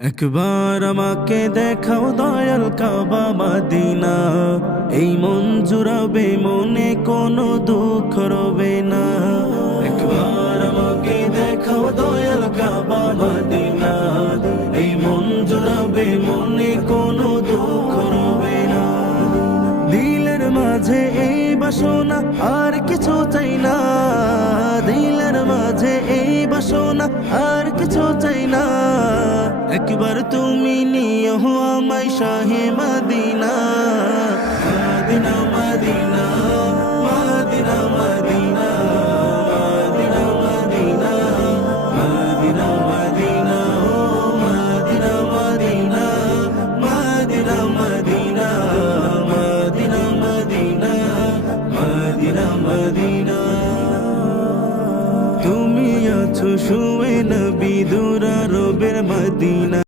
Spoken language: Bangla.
একবার আমাকে দেখাও দয়াল কাবা মদিনা, এই মন জুড়াবে মনে কোনো দুঃখ রবে না। একবার আমাকে দেখাও দয়াল কাবা মদিনা, এই মন জুড়াবে মনে কোনো দুঃখ রবে না। দিলের মাঝে এই বাসনা আর কিছু চাই না, দিলের মাঝে এই বাসনা আর কিছু চাই না। একবার তুমি নিও আমায় শাহে Medina, Medina Medina Medina Medina.